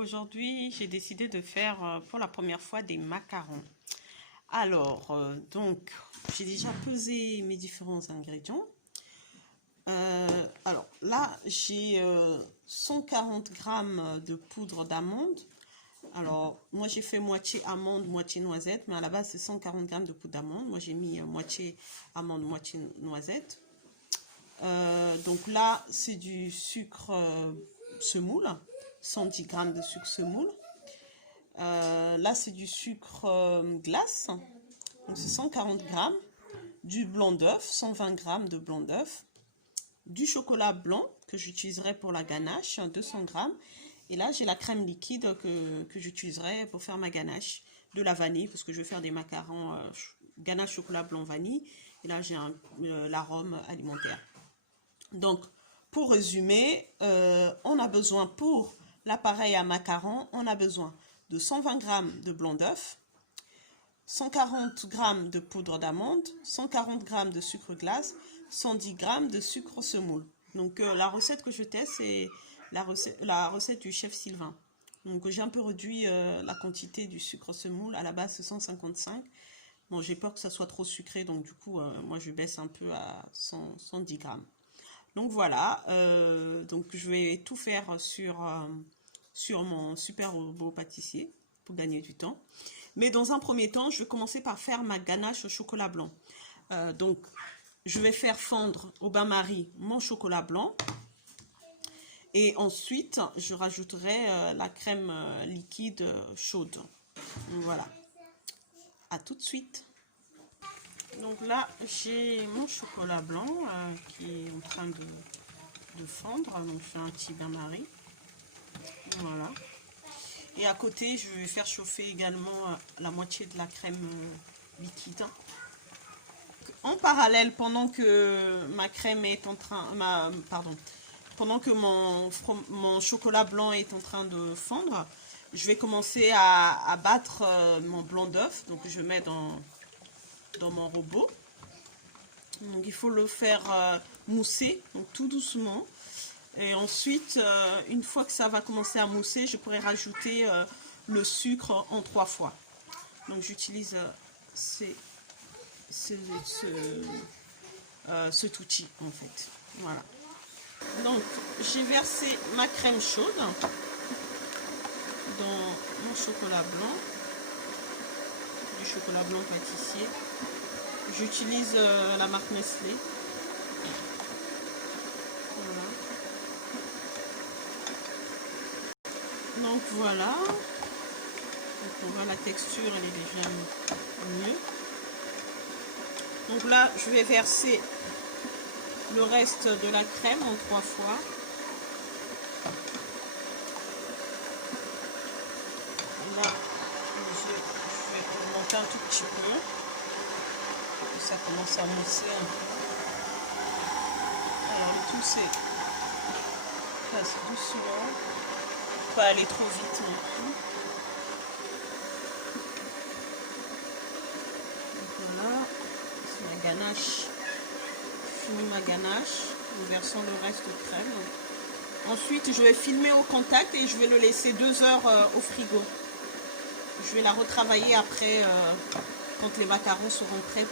Aujourd'hui, j'ai décidé de faire pour la première fois des macarons. Alors, donc, j'ai déjà pesé mes différents ingrédients. Alors là, j'ai 140 grammes de poudre d'amande. Alors, moi, j'ai fait moitié amande, moitié noisette, mais à la base, c'est 140 grammes de poudre d'amande. Moi, j'ai mis moitié amande, moitié noisette. Donc là, c'est du sucre semoule, 110 grammes de sucre semoule. Là, c'est du sucre glace, donc c'est 140 grammes. Du blanc d'œuf, 120 grammes de blanc d'œuf. Du chocolat blanc que j'utiliserai pour la ganache, 200 grammes. Et là, j'ai la crème liquide que j'utiliserai pour faire ma ganache. De la vanille, parce que je vais faire des macarons ganache chocolat blanc vanille. Et là, j'ai l'arôme alimentaire. Donc, pour résumer, on a besoin pour l'appareil à macarons, on a besoin de 120 g de blanc d'œuf, 140 g de poudre d'amande, 140 g de sucre glace, 110 g de sucre semoule. Donc, la recette que je teste, c'est la recette du chef Sylvain. Donc, j'ai un peu réduit la quantité du sucre semoule. À la base, c'est 155. Bon, j'ai peur que ça soit trop sucré, donc du coup, moi, je baisse un peu à 110 g. Donc voilà, donc je vais tout faire sur mon super robot pâtissier pour gagner du temps. Mais dans un premier temps, je vais commencer par faire ma ganache au chocolat blanc. Donc, je vais faire fondre au bain-marie mon chocolat blanc. Et ensuite, je rajouterai la crème liquide chaude. Voilà. À tout de suite. Donc là, j'ai mon chocolat blanc qui est en train de fondre. Donc, je fais un petit bain-marie. Voilà. Et à côté, je vais faire chauffer également la moitié de la crème liquide. En parallèle, pendant que ma crème est en train... pendant que mon chocolat blanc est en train de fondre, je vais commencer à battre mon blanc d'œuf. Donc, je mets dans mon robot. Donc il faut le faire mousser, donc tout doucement. Et ensuite, une fois que ça va commencer à mousser, je pourrai rajouter le sucre en 3 fois. Donc j'utilise cet outil en fait. Voilà. Donc j'ai versé ma crème chaude dans mon chocolat blanc, du chocolat blanc pâtissier. J'utilise la marque Nestlé. Voilà. Donc voilà. Donc on voit la texture, elle est déjà mieux. Donc là, je vais verser le reste de la crème en 3 fois. Et là, je vais augmenter un tout petit peu. Ça commence à mousser un peu. Alors le tout c'est passe doucement, pas aller trop vite non plus. Donc voilà, c'est ma ganache. Je finis ma ganache en versant le reste de crème. Ensuite je vais filmer au contact et je vais le laisser 2 heures au frigo. Je vais la retravailler après quand les macarons seront prêts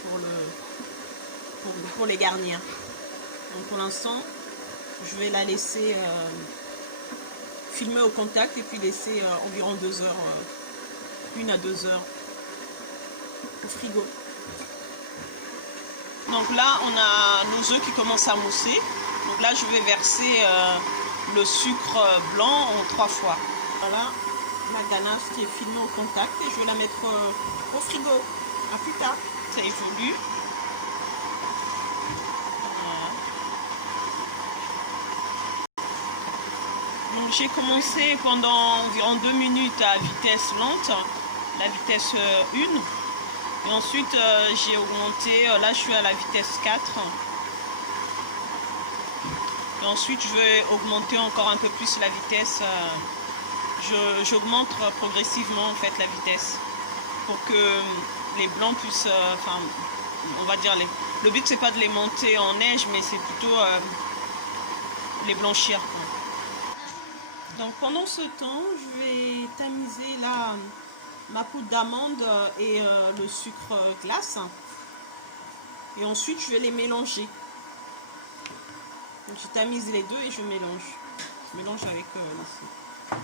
pour les garnir. Donc pour l'instant, je vais la laisser filmer au contact et puis laisser environ 2 heures, 1 à 2 heures au frigo. Donc là, on a nos œufs qui commencent à mousser. Donc là, je vais verser le sucre blanc en 3 fois. Voilà ma ganache qui est filmée au contact et je vais la mettre au frigo. À plus tard, ça évolue. Voilà. Donc j'ai commencé pendant environ 2 minutes à vitesse lente, la vitesse 1. Et ensuite j'ai augmenté, là je suis à la vitesse 4. Et ensuite je vais augmenter encore un peu plus la vitesse. J'augmente progressivement en fait la vitesse pour que les blancs puissent, on va dire, le but c'est pas de les monter en neige, mais c'est plutôt les blanchir quoi. Donc pendant ce temps, je vais tamiser là ma poudre d'amande et le sucre glace. Et ensuite, je vais les mélanger. Donc je tamise les deux et je mélange. Je mélange avec le sucre.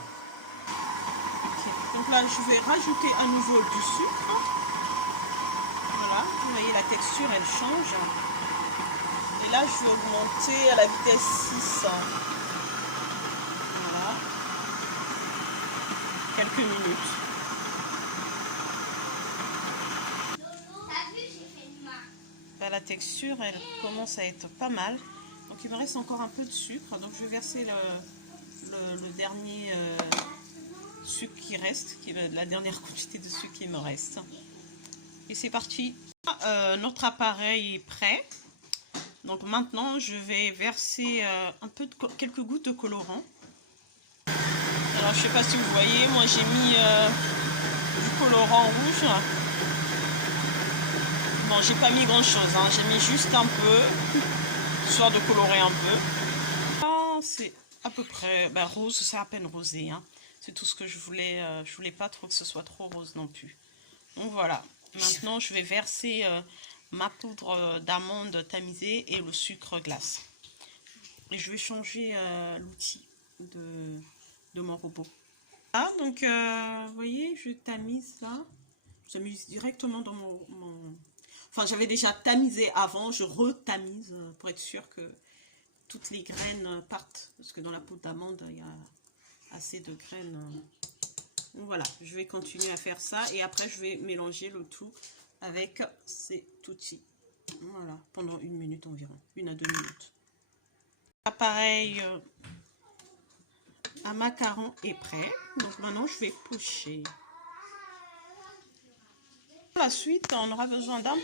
Okay. Donc là, je vais rajouter à nouveau du sucre. Voilà, vous voyez la texture, elle change. Et là, je vais augmenter à la vitesse 6. Voilà. Quelques minutes. Là, la texture, elle commence à être pas mal. Donc il me reste encore un peu de sucre. Donc je vais verser le dernier sucre qui reste, la dernière quantité de sucre qui me reste. Et c'est parti. Notre appareil est prêt. Donc maintenant, je vais verser quelques gouttes de colorant. Alors, je ne sais pas si vous voyez, moi j'ai mis du colorant rouge. Bon, j'ai pas mis grand chose, hein. J'ai mis juste un peu, histoire de colorer un peu. Ah, c'est à peu près rose, c'est à peine rosé. Hein. C'est tout ce que je voulais. Je voulais pas trop que ce soit trop rose non plus. Donc voilà. Maintenant, je vais verser ma poudre d'amande tamisée et le sucre glace. Et je vais changer l'outil de mon robot. Ah, donc, vous voyez, je tamise là. Je tamise directement dans mon... Enfin, j'avais déjà tamisé avant. Je retamise pour être sûr que toutes les graines partent. Parce que dans la poudre d'amande, il y a assez de graines. Donc voilà, je vais continuer à faire ça. Et après, je vais mélanger le tout avec cet outil. Voilà, pendant 1 minute environ. 1 à 2 minutes. L'appareil à macaron est prêt. Donc maintenant, je vais pocher. Pour la suite, on aura besoin d'un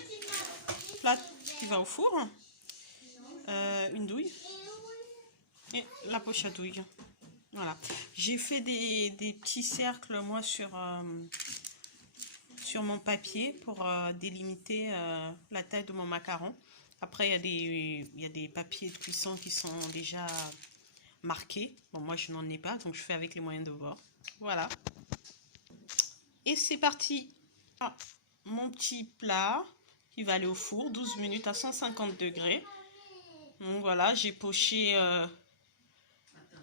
plat qui va au four. Une douille. Et la poche à douille. Voilà. J'ai fait des petits cercles, moi, sur mon papier pour délimiter la taille de mon macaron. Après, il y a des papiers de cuisson qui sont déjà marqués. Bon, moi, je n'en ai pas, donc je fais avec les moyens de bord. Voilà. Et c'est parti. Ah, mon petit plat qui va aller au four, 12 minutes à 150 degrés. Donc voilà, j'ai poché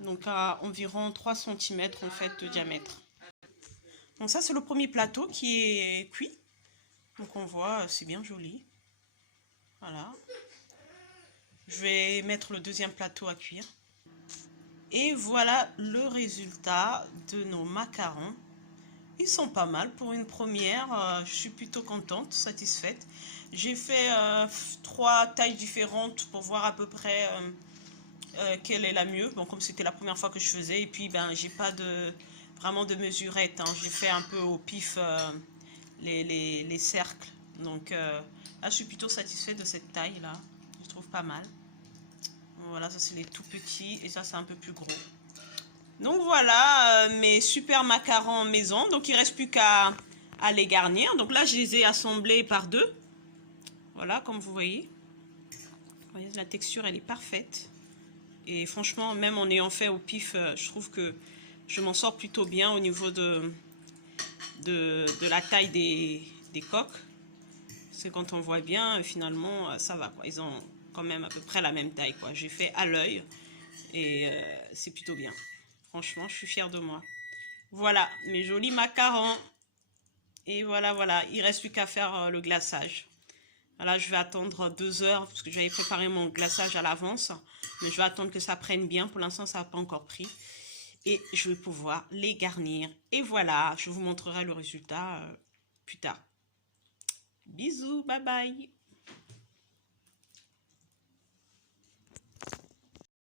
donc à environ 3 cm en fait de diamètre. Donc ça, c'est le premier plateau qui est cuit. Donc on voit, c'est bien joli. Voilà. Je vais mettre le deuxième plateau à cuire. Et voilà le résultat de nos macarons. Ils sont pas mal pour une première. Je suis plutôt contente, satisfaite. J'ai fait 3 tailles différentes pour voir à peu près quelle est la mieux. Bon, comme c'était la première fois que je faisais. Et puis, j'ai pas vraiment de mesurette. Hein. J'ai fait un peu au pif les cercles. Donc, là, je suis plutôt satisfaite de cette taille-là. Je trouve pas mal. Voilà, ça, c'est les tout petits. Et ça, c'est un peu plus gros. Donc voilà mes super macarons maison. Donc il ne reste plus qu'à les garnir. Donc là je les ai assemblés par 2. Voilà comme vous voyez. Voyez, la texture elle est parfaite. Et franchement même en ayant fait au pif, je trouve que je m'en sors plutôt bien au niveau de la taille des coques. C'est quand on voit bien finalement ça va quoi. Ils ont quand même à peu près la même taille quoi. J'ai fait à l'œil et c'est plutôt bien. Franchement, je suis fière de moi. Voilà, mes jolis macarons. Et voilà, voilà. Il ne reste plus qu'à faire le glaçage. Voilà, je vais attendre 2 heures parce que j'avais préparé mon glaçage à l'avance. Mais je vais attendre que ça prenne bien. Pour l'instant, ça n'a pas encore pris. Et je vais pouvoir les garnir. Et voilà, je vous montrerai le résultat plus tard. Bisous, bye bye.